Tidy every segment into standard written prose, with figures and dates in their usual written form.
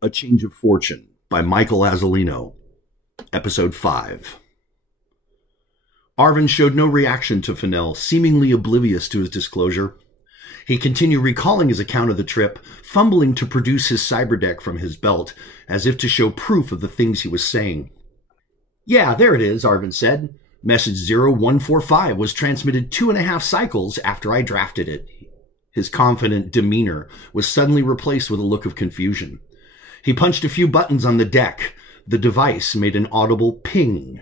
A Change of Fortune by Michael Azzolino, Episode 5. Arvin showed no reaction to Fennell, seemingly oblivious to his disclosure. He continued recalling his account of the trip, fumbling to produce his cyberdeck from his belt, as if to show proof of the things he was saying. "Yeah, there it is," Arvin said. "Message 0145 was transmitted 2.5 cycles after I drafted it." His confident demeanor was suddenly replaced with a look of confusion. He punched a few buttons on the deck. The device made an audible ping.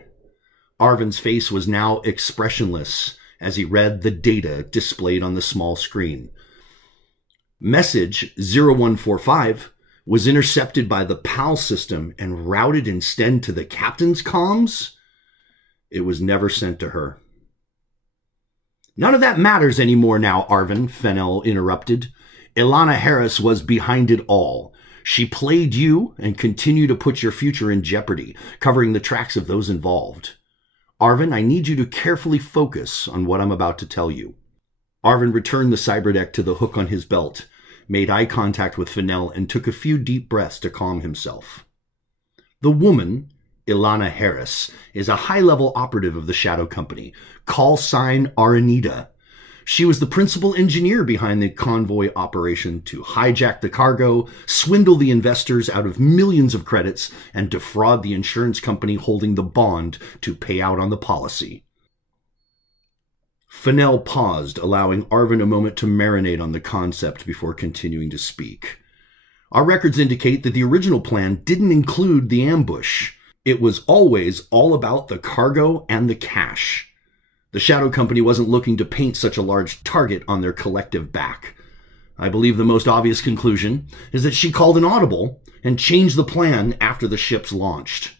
Arvin's face was now expressionless as he read the data displayed on the small screen. Message 0145 was intercepted by the PAL system and routed instead to the captain's comms. It was never sent to her. "None of that matters anymore now, Arvin," Fennell interrupted. "Ilana Harris was behind it all. She played you and continued to put your future in jeopardy, covering the tracks of those involved. Arvin, I need you to carefully focus on what I'm about to tell you." Arvin returned the cyberdeck to the hook on his belt, made eye contact with Fennell, and took a few deep breaths to calm himself. The woman, Ilana Harris, is a high-level operative of the Shadow Company, call sign Aranita. She was the principal engineer behind the convoy operation to hijack the cargo, swindle the investors out of millions of credits, and defraud the insurance company holding the bond to pay out on the policy. Fennell paused, allowing Arvin a moment to marinate on the concept before continuing to speak. "Our records indicate that the original plan didn't include the ambush. It was always all about the cargo and the cash. The Shadow Company wasn't looking to paint such a large target on their collective back. I believe the most obvious conclusion is that she called an audible and changed the plan after the ships launched.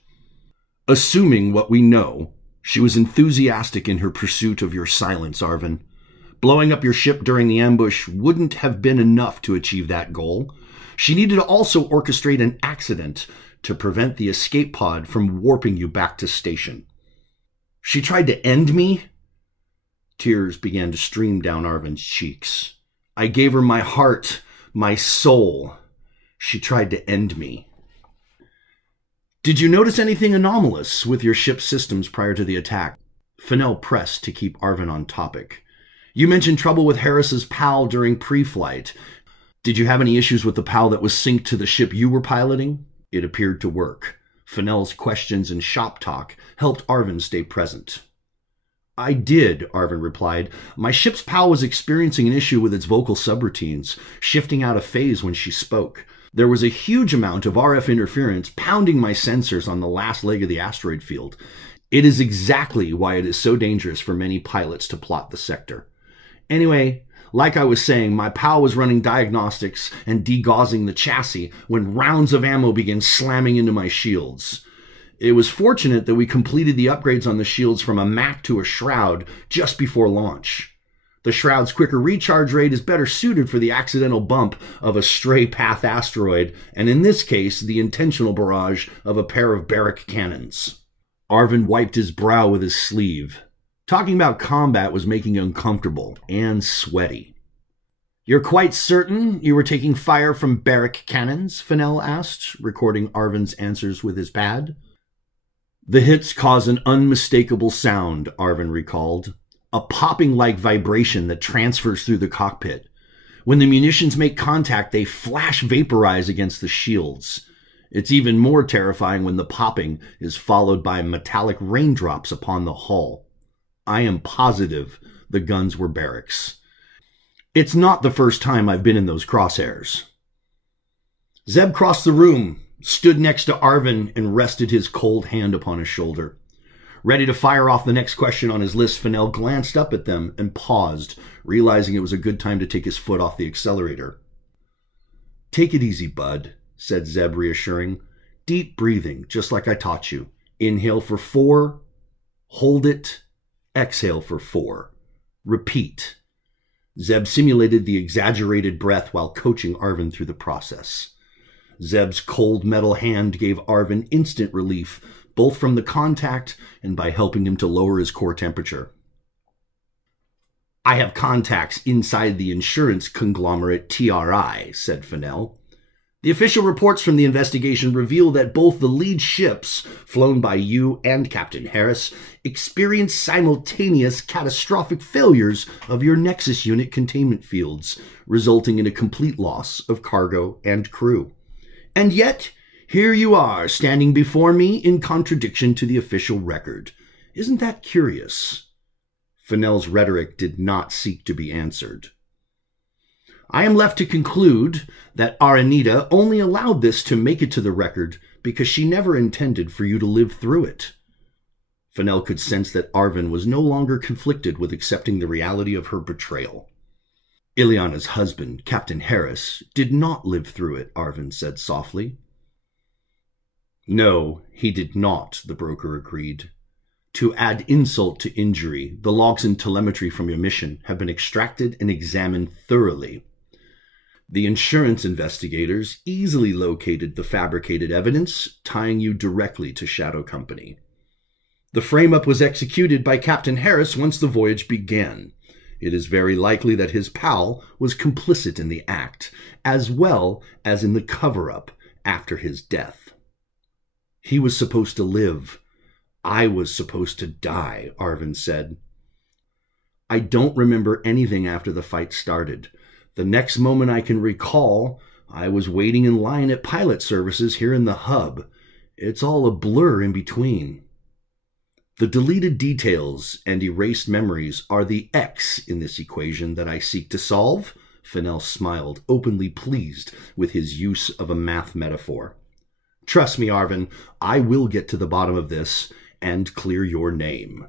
Assuming what we know, she was enthusiastic in her pursuit of your silence, Arvin. Blowing up your ship during the ambush wouldn't have been enough to achieve that goal. She needed to also orchestrate an accident to prevent the escape pod from warping you back to station. She tried to end me." Tears began to stream down Arvin's cheeks. "I gave her my heart, my soul. She tried to end me." "Did you notice anything anomalous with your ship's systems prior to the attack?" Fennell pressed to keep Arvin on topic. "You mentioned trouble with Harris's PAL during pre-flight. Did you have any issues with the PAL that was synced to the ship you were piloting?" It appeared to work. Fennell's questions and shop talk helped Arvin stay present. "I did," Arvin replied. "My ship's PAL was experiencing an issue with its vocal subroutines, shifting out of phase when she spoke. There was a huge amount of RF interference pounding my sensors on the last leg of the asteroid field. It is exactly why it is so dangerous for many pilots to plot the sector. Anyway, like I was saying, my PAL was running diagnostics and degaussing the chassis when rounds of ammo began slamming into my shields. It was fortunate that we completed the upgrades on the shields from a MAC to a Shroud just before launch. The Shroud's quicker recharge rate is better suited for the accidental bump of a stray path asteroid, and in this case, the intentional barrage of a pair of barrack cannons." Arvin wiped his brow with his sleeve. Talking about combat was making him uncomfortable and sweaty. "You're quite certain you were taking fire from barrack cannons?" Fennell asked, recording Arvin's answers with his pad. "The hits cause an unmistakable sound," Arvin recalled. "A popping-like vibration that transfers through the cockpit. When the munitions make contact, they flash vaporize against the shields. It's even more terrifying when the popping is followed by metallic raindrops upon the hull. I am positive the guns were barracks. It's not the first time I've been in those crosshairs." Zeb crossed the room, stood next to Arvin, and rested his cold hand upon his shoulder. Ready to fire off the next question on his list, Fennell glanced up at them and paused, realizing it was a good time to take his foot off the accelerator. "Take it easy, bud," said Zeb, reassuring. "Deep breathing, just like I taught you. Inhale for 4, hold it, exhale for 4. Repeat." Zeb simulated the exaggerated breath while coaching Arvin through the process. Zeb's cold metal hand gave Arvin instant relief, both from the contact and by helping him to lower his core temperature. "I have contacts inside the insurance conglomerate TRI," said Fennell. The official reports from the investigation reveal that both the lead ships, flown by you and Captain Harris, experienced simultaneous catastrophic failures of your Nexus unit containment fields, resulting in a complete loss of cargo and crew. And yet, here you are, standing before me in contradiction to the official record. Isn't that curious? Fennell's rhetoric did not seek to be answered. I am left to conclude that Aranita only allowed this to make it to the record because she never intended for you to live through it. Fennell could sense that Arvin was no longer conflicted with accepting the reality of her betrayal. Ileana's husband, Captain Harris, did not live through it, Arvin said softly. No, he did not, the broker agreed. To add insult to injury, the logs and telemetry from your mission have been extracted and examined thoroughly. The insurance investigators easily located the fabricated evidence, tying you directly to Shadow Company. The frame-up was executed by Captain Harris once the voyage began. It is very likely that his pal was complicit in the act, as well as in the cover-up after his death. He was supposed to live. I was supposed to die, Arvin said. I don't remember anything after the fight started. The next moment I can recall, I was waiting in line at pilot services here in the hub. It's all a blur in between. The deleted details and erased memories are the X in this equation that I seek to solve. Fennell smiled, openly pleased with his use of a math metaphor. Trust me, Arvin, I will get to the bottom of this and clear your name.